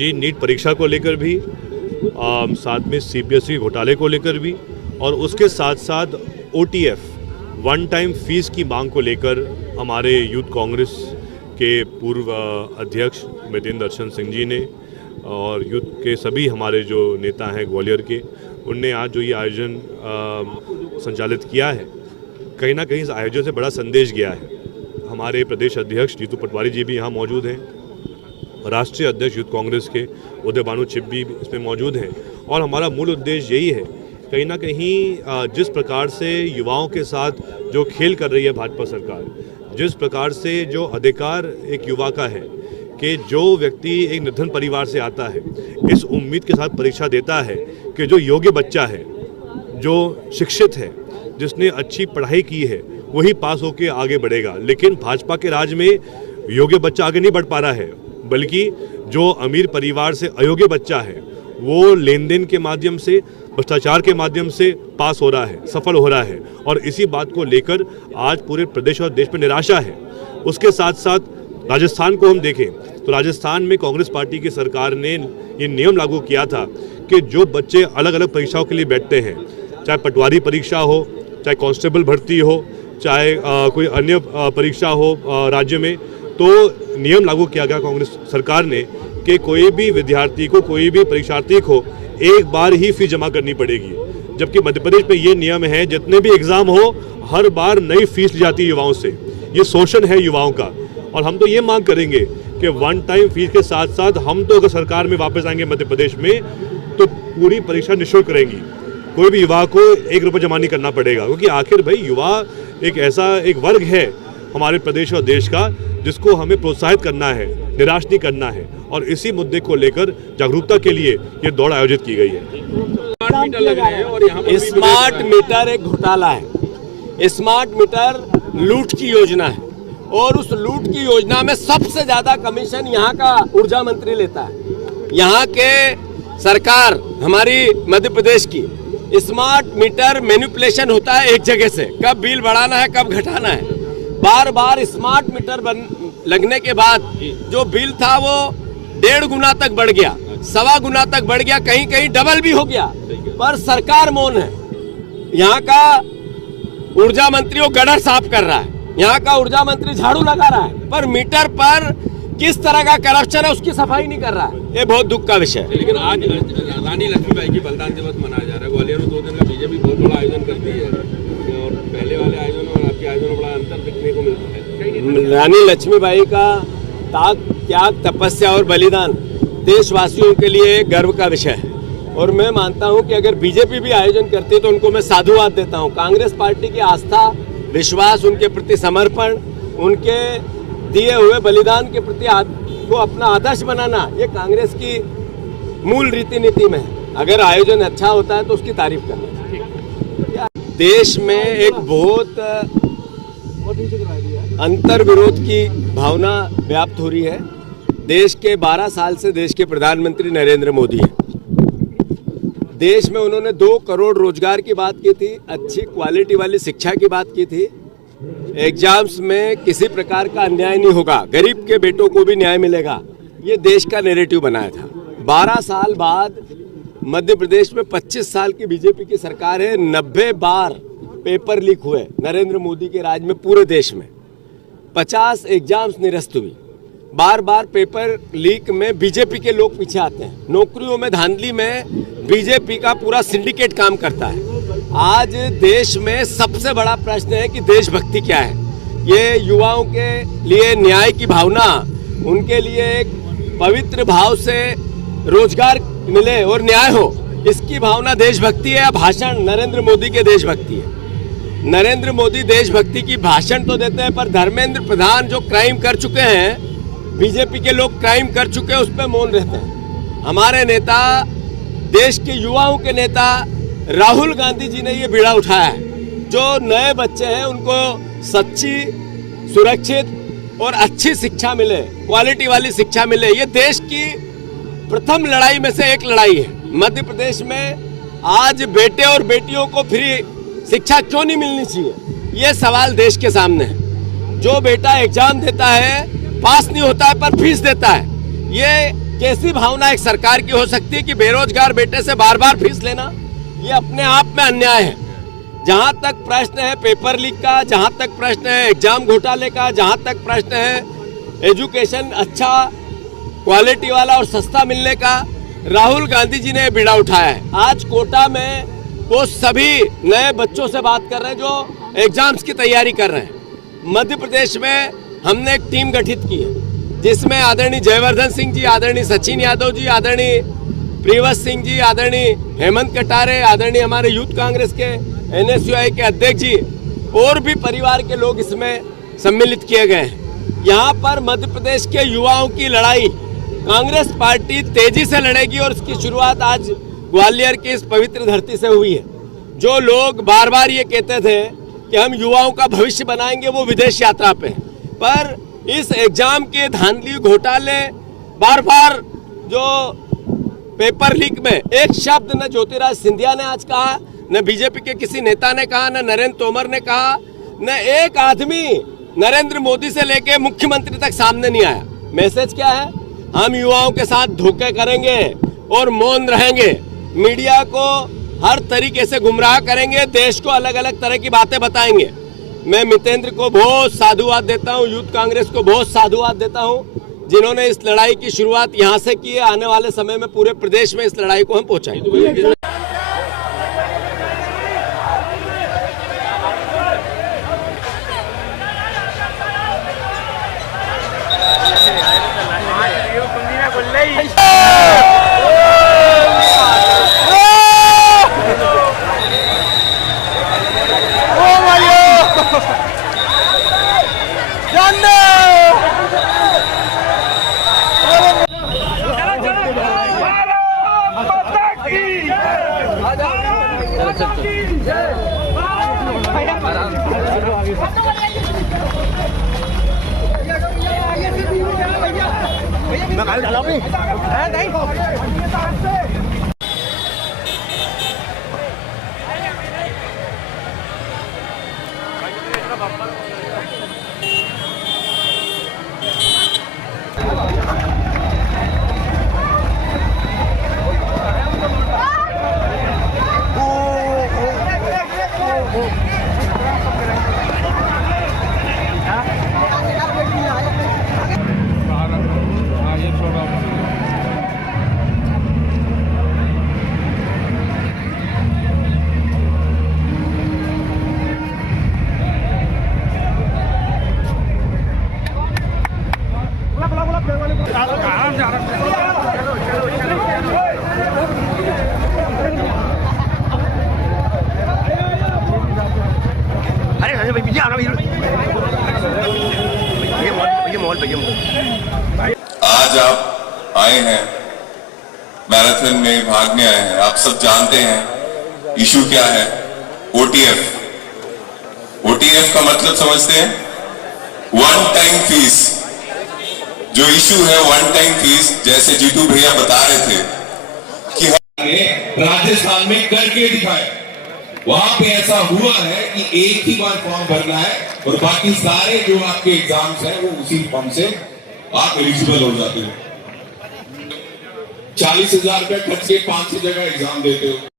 जी, NEET परीक्षा को लेकर भी, साथ में CBSE घोटाले को लेकर भी, और उसके साथ साथ OTF वन टाइम फीस की मांग को लेकर हमारे यूथ कांग्रेस के पूर्व अध्यक्ष मितेंद्र दर्शन सिंह जी ने और यूथ के सभी हमारे जो नेता हैं ग्वालियर के, उनने आज जो ये आयोजन संचालित किया है, कहीं ना कहीं इस आयोजन से बड़ा संदेश गया है। हमारे प्रदेश अध्यक्ष जीतू पटवारी जी भी यहाँ मौजूद हैं, राष्ट्रीय अध्यक्ष यूथ कांग्रेस के उदय भानु चिप भी इसमें मौजूद हैं, और हमारा मूल उद्देश्य यही है, कहीं ना कहीं जिस प्रकार से युवाओं के साथ जो खेल कर रही है भाजपा सरकार, जिस प्रकार से जो अधिकार एक युवा का है कि जो व्यक्ति एक निर्धन परिवार से आता है, इस उम्मीद के साथ परीक्षा देता है कि जो योग्य बच्चा है, जो शिक्षित है, जिसने अच्छी पढ़ाई की है, वही पास होकर आगे बढ़ेगा। लेकिन भाजपा के राज में योग्य बच्चा आगे नहीं बढ़ पा रहा है, बल्कि जो अमीर परिवार से अयोग्य बच्चा है वो लेन देन के माध्यम से, भ्रष्टाचार के माध्यम से पास हो रहा है, सफल हो रहा है, और इसी बात को लेकर आज पूरे प्रदेश और देश में निराशा है। उसके साथ साथ राजस्थान को हम देखें तो राजस्थान में कांग्रेस पार्टी की सरकार ने ये नियम लागू किया था कि जो बच्चे अलग अलग परीक्षाओं के लिए बैठते हैं, चाहे पटवारी परीक्षा हो, चाहे कांस्टेबल भर्ती हो, चाहे कोई अन्य परीक्षा हो राज्य में, तो नियम लागू किया गया कांग्रेस सरकार ने कि कोई भी विद्यार्थी को, कोई भी परीक्षार्थी को एक बार ही फीस जमा करनी पड़ेगी। जबकि मध्य प्रदेश में ये नियम है, जितने भी एग्जाम हो हर बार नई फीस ली जाती है युवाओं से। ये शोषण है युवाओं का, और हम तो ये मांग करेंगे कि वन टाइम फीस के साथ साथ हम तो अगर सरकार में वापस आएंगे मध्य प्रदेश में, तो पूरी परीक्षा निःशुल्क रहेंगी। कोई भी युवा को 1 रुपये जमा नहीं करना पड़ेगा, क्योंकि आखिर भाई युवा एक ऐसा एक वर्ग है हमारे प्रदेश और देश का जिसको हमें प्रोत्साहित करना है, निराश नहीं करना है, और इसी मुद्दे को लेकर जागरूकता के लिए ये दौड़ आयोजित की गई है। स्मार्ट मीटर एक घोटाला है, स्मार्ट मीटर लूट की योजना है, और उस लूट की योजना में सबसे ज्यादा कमीशन यहाँ का ऊर्जा मंत्री लेता है। यहाँ के सरकार हमारी मध्य प्रदेश की स्मार्ट मीटर मैनिपुलेशन होता है एक जगह से, कब बिल बढ़ाना है कब घटाना है। बार बार स्मार्ट मीटर लगने के बाद जो बिल था वो 1.5 गुना तक बढ़ गया, 1.25 गुना तक बढ़ गया, कहीं कहीं डबल भी हो गया, पर सरकार मौन है। यहाँ का ऊर्जा मंत्री वो गटर साफ कर रहा है, यहाँ का ऊर्जा मंत्री झाड़ू लगा रहा है, पर मीटर पर किस तरह का करप्शन है उसकी सफाई नहीं कर रहा है। ये बहुत दुख का विषय है। लेकिन आज रानी लक्ष्मीबाई की बलिदान दिवस मनाया जा रहा है। ग्वालियर में 2 दिन का बीजेपी बहुत बड़ा आयोजन करती है, और पहले वाले आयोजन और आपके आयोजन में बड़ा अंतर देखने को मिलता है। रानी लक्ष्मीबाई का त्याग, तपस्या और बलिदान देशवासियों के लिए गर्व का विषय है, और मैं मानता हूं कि अगर बीजेपी भी आयोजन करती है तो उनको मैं साधुवाद देता हूं। कांग्रेस पार्टी की आस्था, विश्वास, उनके प्रति समर्पण, उनके दिए हुए बलिदान के प्रति को अपना आदर्श बनाना, ये कांग्रेस की मूल रीति नीति में है। अगर आयोजन अच्छा होता है तो उसकी तारीफ करना चाहिए। देश में एक बहुत अंतर विरोध की भावना व्याप्त हो रही है। देश के 12 साल से देश के प्रधानमंत्री नरेंद्र मोदी हैं। देश में उन्होंने 2 करोड़ रोजगार की बात की थी, अच्छी क्वालिटी वाली शिक्षा की बात की थी, एग्जाम्स में किसी प्रकार का अन्याय नहीं होगा, गरीब के बेटों को भी न्याय मिलेगा, ये देश का नैरेटिव बनाया था। 12 साल बाद मध्य प्रदेश में 25 साल की बीजेपी की सरकार है, 90 बार पेपर लीक हुए नरेंद्र मोदी के राज में पूरे देश में, 50 एग्जाम्स निरस्त हुई। बार बार पेपर लीक में बीजेपी के लोग पीछे आते हैं, नौकरियों में धांधली में बीजेपी का पूरा सिंडिकेट काम करता है। आज देश में सबसे बड़ा प्रश्न है कि देशभक्ति क्या है। ये युवाओं के लिए न्याय की भावना, उनके लिए एक पवित्र भाव से रोजगार मिले और न्याय हो, इसकी भावना देशभक्ति है या भाषण नरेंद्र मोदी के देशभक्ति है। नरेंद्र मोदी देशभक्ति की भाषण तो देते हैं, पर धर्मेंद्र प्रधान जो क्राइम कर चुके हैं, बीजेपी के लोग क्राइम कर चुके हैं, उस पर मौन रहते हैं। हमारे नेता, देश के युवाओं के नेता राहुल गांधी जी ने ये बीड़ा उठाया है। जो नए बच्चे हैं उनको सच्ची, सुरक्षित और अच्छी शिक्षा मिले, क्वालिटी वाली शिक्षा मिले, ये देश की प्रथम लड़ाई में से एक लड़ाई है। मध्य प्रदेश में आज बेटे और बेटियों को फ्री शिक्षा क्यों नहीं मिलनी चाहिए, ये सवाल देश के सामने है। जो बेटा एग्जाम देता है, पास नहीं होता है पर फीस देता है, ये कैसी भावना एक सरकार की हो सकती है कि बेरोजगार बेटे से बार बार फीस लेना? ये अपने आप में अन्याय है। जहां तक प्रश्न है पेपर लीक का, जहां तक प्रश्न है एग्जाम घोटाले का, जहां तक प्रश्न है एजुकेशन अच्छा क्वालिटी वाला और सस्ता मिलने का, राहुल गांधी जी ने बीड़ा उठाया है। आज कोटा में वो सभी नए बच्चों से बात कर रहे हैं जो एग्जाम्स की तैयारी कर रहे हैं। मध्य प्रदेश में हमने एक टीम गठित की है जिसमें आदरणीय जयवर्धन सिंह जी, आदरणीय सचिन यादव जी, आदरणीय प्रियवश सिंह जी, आदरणीय हेमंत कटारे, आदरणीय हमारे यूथ कांग्रेस के NSUI के अध्यक्ष जी और भी परिवार के लोग इसमें सम्मिलित किए गए हैं। यहाँ पर मध्य प्रदेश के युवाओं की लड़ाई कांग्रेस पार्टी तेजी से लड़ेगी और इसकी शुरुआत आज ग्वालियर की इस पवित्र धरती से हुई है। जो लोग बार बार ये कहते थे कि हम युवाओं का भविष्य बनाएंगे, वो विदेश यात्रा पे हैं। पर इस एग्जाम के धांधली घोटाले बार बार जो पेपर लीक में एक शब्द न ज्योतिराज सिंधिया ने आज कहा, न बीजेपी के किसी नेता ने कहा, न नरेंद्र तोमर ने कहा, न एक आदमी नरेंद्र मोदी से लेके मुख्यमंत्री तक सामने नहीं आया। मैसेज क्या है? हम युवाओं के साथ धोखे करेंगे और मौन रहेंगे, मीडिया को हर तरीके से गुमराह करेंगे, देश को अलग अलग तरह की बातें बताएंगे। मैं मितेंद्र को बहुत साधुवाद देता हूं, यूथ कांग्रेस को बहुत साधुवाद देता हूं, जिन्होंने इस लड़ाई की शुरुआत यहां से की है। आने वाले समय में पूरे प्रदेश में इस लड़ाई को हम पहुंचाएंगे। आज आप आए हैं मैराथन में भागने आए हैं। आप सब जानते हैं इशू क्या है। ओटीएफ का मतलब समझते हैं? One time fees. जो इशू है वन टाइम फीस, जैसे जीतू भैया बता रहे थे कि हमने राजस्थान में करके दिखाया, वहां पे ऐसा हुआ है कि एक ही बार फॉर्म भरना है और बाकी सारे जो आपके एग्जाम्स हैं वो उसी फॉर्म से आप एलिजिबल हो जाते हो। 40,000 रुपए खर्च के 5-6 जगह एग्जाम देते हो।